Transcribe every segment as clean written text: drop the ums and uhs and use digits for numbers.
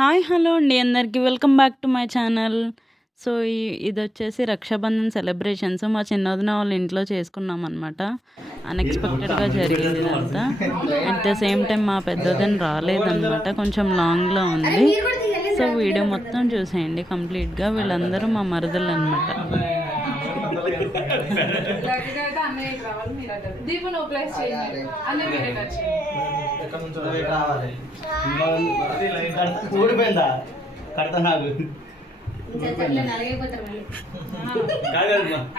Hi hello అండి అందరికీ welcome back to my channel. So, ఇదొచ్చేసి రక్షాబంధన్ సెలబ్రేషన్స్ మా చిన్నవదిన వాళ్ళ ఇంట్లో చేసుకున్నాం అనమాట. అన్ఎక్స్‌పెక్టెడ్‌గా జరిగింది ఇదంతా. అట్ ద సేమ్ టైమ్ మా పెద్దవదిన రాలేదనమాట. కొంచెం లాంగ్‌లో ఉంది. సో, వీడియో మొత్తం చూసేయండి కంప్లీట్‌గా. వీళ్ళందరూ మా మరదలనమాట. ఊడిపోయిందా కడతా నాకు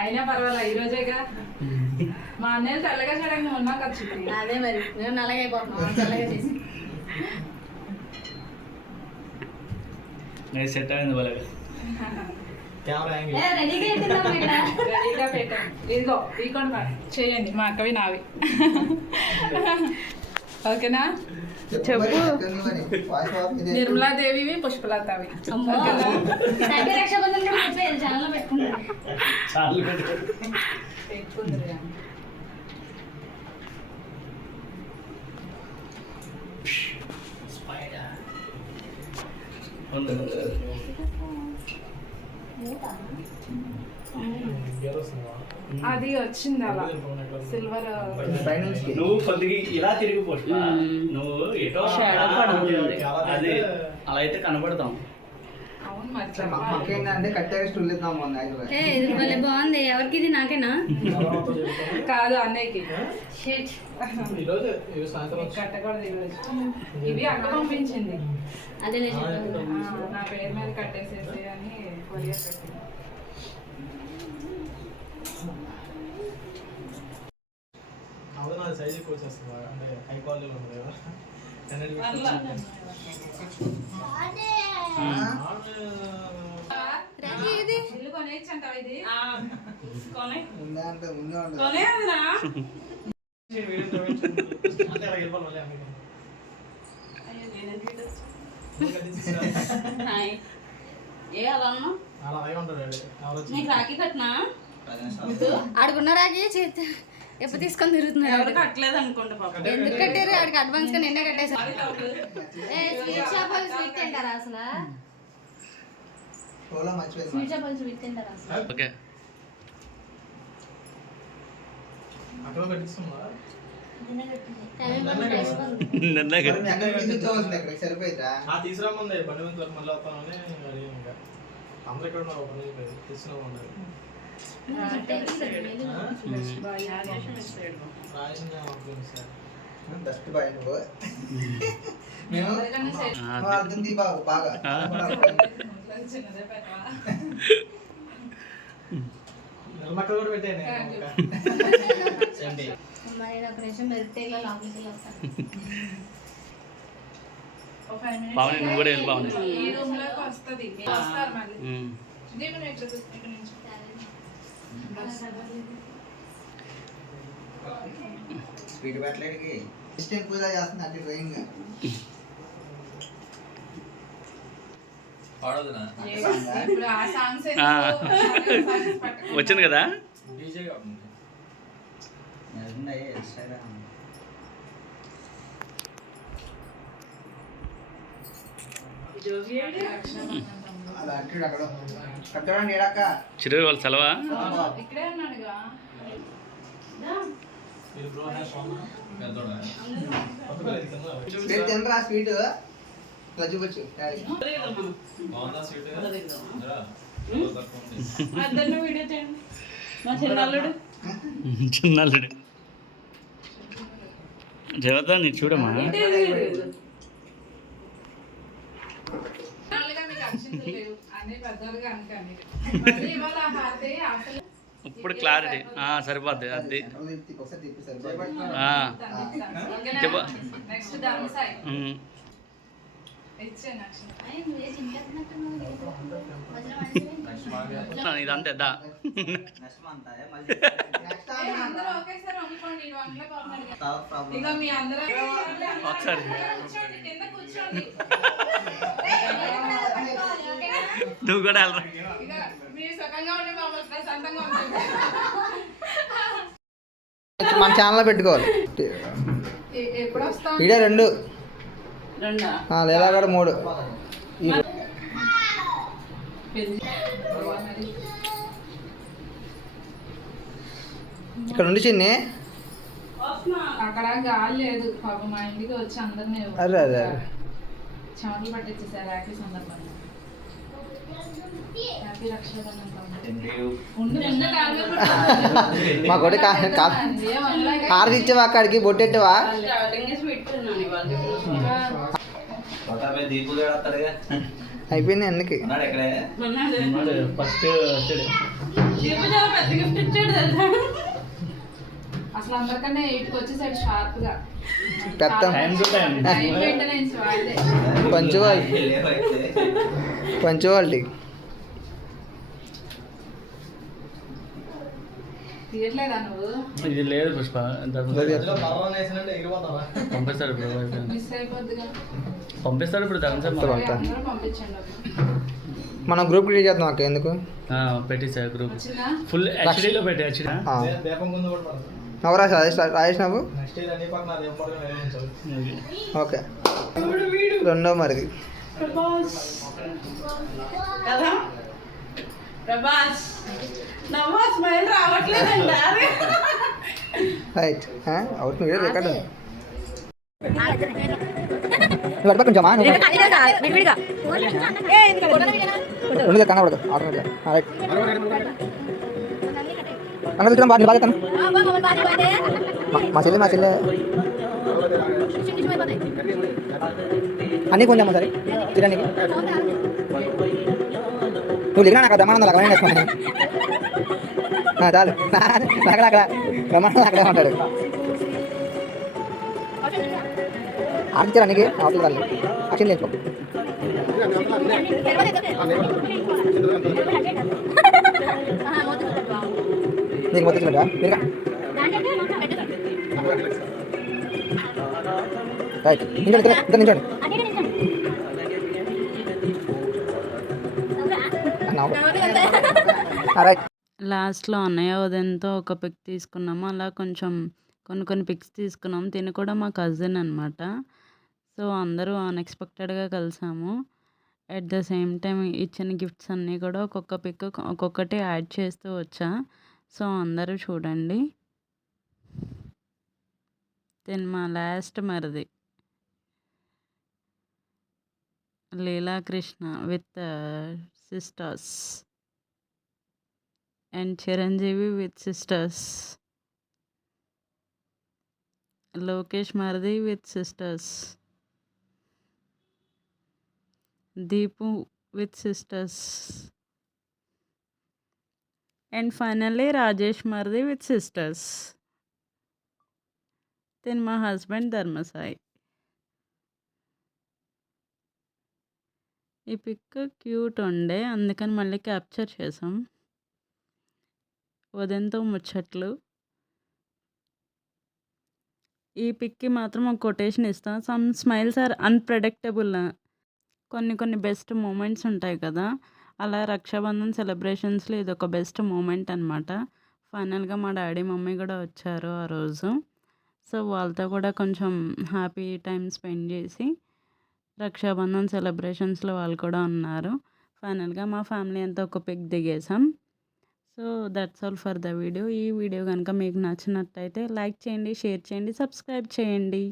అయినా పర్వాలేదు ఈ రోజేగా మా అన్నయ్య తెల్లగా చేయడానికి నువ్వు ఉన్నా ఖర్చు అదే మరి నేను నల్లగైపోతున్నాను తెల్లగా చేసి సెట్ అయింది బాగా రెడీగా పెట్టాను. ఇదిగో తీసుకోండి చేయండి మా అక్కవి నావి. ఓకేనా? చెప్పు. నిర్మలాదేవి పుష్పలతవి. రక్షాబంధన్ కూడా చెప్పేది ఛానల్లో పెట్టుకుంటాను. పెట్టుకుందరు అది వచ్చింది అలా సిల్వర్. నువ్వు కొద్దిగా ఇలా తిరిగి పుష్ప నువ్వు ఎటో షాడో పడుతుంది. అదే అలా అయితే కనబడతాం. అవును మరి ఇది భలే బాగుంది. ఎవరికి ఇది నాకేనా? కాదు అన్నయ్యకి షిట్. కట్టకూడదు ఈరోజు. ఇవి అక్క పంపించింది. అదే నా పేరు మీద కట్టేసేసి అని కొరియర్ పెట్టింది. సైజ్ ఎక్కువ వచ్చేస్తుంది అంటే హై క్వాలిటీలో ఉంది కదా ఇల్లు కొనేచ్చంటావా ఇది? రాఖీ కట్నా ఆడుకున్న రాఖీ చేతి ఎప్పుడు తీసుకొని తిరుగుతున్నారు. ఎవరు కట్టలేదు అనుకోండి పాపం. ఎందుకు కట్టారు? ఆడికి అడ్వాన్స్ గా నిన్నే కట్టేసారు. స్వీట్ షాప్ వాళ్ళు స్వీట్ తింటారా అసలు? స్వీట్ షాప్ వాళ్ళు స్వీట్ తింటారా అసలు? ఓకే అక్కడ కట్టిస్తున్నా తీసుకురామంది బండి మీద మళ్ళీ వస్తానని అది ఇంకా అందరు ఎక్కడ ఉన్నారు ఒక రోజు తీసుకురామన్నారు నిలమక్కలు కూడా పెట్టాను బాగుంది నువ్వు కూడా వెళ్ళి బాగుంది. ఈ రూమ్ లోకి వస్తుంది వస్తారు మళ్ళీ. దీపం ఎట్లా ఇక్కడ నుంచి స్పీడ్ పెట్టలేడికి క్రిస్టియన్ పూజ చేస్తుంది అంటే ట్రైన్ ఇప్పుడు ఆ సాంగ్స్ వచ్చింది కదా చిరు వాళ్ళ సెలవా ఇక్కడే ఉన్నాడుగా. తినరా స్వీట్ ఇట్లా చూపచ్చు అందరినీ వీడియో చేయండి. మా చిన్నల్లుడు చిన్నల్లుడు జవతా నీకు చూడమ్మా మీకు అక్షింతలు లేవు అన్ని పెద్దలుగా అనుకోండి. మళ్ళీ ఇవాళ హారతి అసలు ఇప్పుడు క్లారిటీ సరిపోద్ది అది నెక్స్ట్ దాని సాయి ఇచ్చాను అక్షింతలు. ఇదంతే దా అందరూ ఒకేసారి వండుకోండి. ఈ వంటలో బాగున్నాడు ఇక మీ అందరూ ఒకసారి కూర్చోండి కింద కూర్చోండి. నువ్వు కూడా వెళ్ళరా ఇక మీరు సుఖంగా ఉండి మమ్మల్ని ప్రశాంతంగా ఉంటుంది. మన ఛానల్లో పెట్టుకోవాలి. ఎప్పుడు వస్తాం? ఇడే రెండు రెండా? లేదా కూడా మూడు పెళ్లి మరి ఇక్కడ ఉండి చిన్ని. అక్కడ గాలి లేదు పాపం మా ఇంటికి వచ్చి అందరినీ అరే అరే చెమటలు పట్టించేసారు హ్యాపీ సందర్భంగా. హ్యాపీ రక్షాబంధన్ తమ్ముడు. ఉండు నిన్న కాలు మీద పట్టుకో. మా కొడుకు హారతి ఇచ్చావా, అక్కడికి బొట్టెట్టవా? దీపు కూడా వస్తాడుగా. అయిపోయింది అన్నికి. ఉన్నాడు ఎక్కడే? ఫస్ట్ అసలు అందరికన్నా 8కి వచ్చేసాడు షార్ప్ గా. పెద్ద time to time. Time maintenance వాడితే. పంచువాళ్ళకి తీయట్లేదా నువ్వు? ఇది లేదు పుష్ప. ఇందులో బర్రం వేసినట్టు ఎగిరిపోతావా? పంపిస్తాడు ఇప్పుడు. మిస్ అయిపోద్దిగా. పంపిస్తాడు ఇప్పుడు ధర్మం అంతా. అందరూ పంపించండి అప్పుడు. మనం గ్రూప్ క్రియేట్ చేద్దాం అక్క. ఎందుకు పెట్టించా గ్రూప్ వచ్చిందా? ఫుల్ హెచ్డీలో పెట్టి హెచ్డీ. దీపం ముందు కూడా పడదు. నవరా రాజేష్ నువ్వు. నెక్స్ట్ ఇయర్ అన్ని పక్కన అది ఎప్పుడు నిర్వహించాలి. ఓకే రెండో మరిది. రైట్ అవుట్ వీడియో రికార్డ్ ఉంది. నువ్వు అడప కొంచెం రెండు కనబడదు ఆటోమేటిక్గా. రైట్ అన్న చూద్దాం బాగా బాగా మా చెల్లె అన్నీ కొంచెం సరే చిరానికి నువ్వు లిగినా నాకు దమానంద అక్కడ వేసుకున్నాను చాలు అక్కడ అక్కడ బ్రహ్మాండం అక్కడే ఉంటాడు. ఆడిచ్చారా నీకు అవసరం వాళ్ళు అక్షయం చేసుకో. నీకు మొత్తం మీరు రైట్ నించండి ఇద్దరు నించండి. రైట్ లాస్ట్లో అన్నయ్య ఉదయంతో ఒక పిక్ తీసుకున్నాము. అలా కొంచెం కొన్ని పిక్స్ తీసుకున్నాము. తిని కూడా మా కజిన్ అనమాట. సో అందరూ అన్ఎక్స్పెక్టెడ్గా కలిసాము. ఎట్ ద సేమ్ టైం ఇచ్చిన గిఫ్ట్స్ అన్నీ కూడా ఒక్కొక్క పిక్ ఒక్కొక్కటి యాడ్ చేస్తూ వచ్చా. సో అందరూ చూడండి. దెన్ మా లాస్ట్ మరిది Leela Krishna with sisters and Chiranjeevi with sisters, Lokesh మరిది with sisters, Deepu with sisters, and finally Rajesh మరిది విత్ సిస్టర్స్. దెన్ మా హస్బెండ్ ధర్మసాయి. ఈ పిక్ క్యూట్ ఉండే, అందుకని మళ్ళీ క్యాప్చర్ చేసాం. ఉదయంతో ముచ్చట్లు. ఈ పిక్కి మాత్రం ఒక కొటేషన్ ఇస్తాం. Some smiles are unpredictable. కొన్ని బెస్ట్ మూమెంట్స్ ఉంటాయి కదా, అలా రక్షాబంధన్ సెలబ్రేషన్స్లో ఇది ఒక బెస్ట్ మూమెంట్ అనమాట. ఫైనల్గా మా డాడీ మమ్మీ కూడా వచ్చారు ఆ రోజు. సో వాళ్ళతో కూడా కొంచెం హ్యాపీ టైం స్పెండ్ చేసి రక్షాబంధన్ సెలబ్రేషన్స్లో వాళ్ళు కూడా ఉన్నారు. ఫైనల్గా మా ఫ్యామిలీ అంతా ఒక పిక్ దిగేసాం. So that's all for the video. ఈ వీడియో కనుక మీకు నచ్చినట్టయితే లైక్ చేయండి, షేర్ చేయండి, సబ్స్క్రైబ్ చేయండి.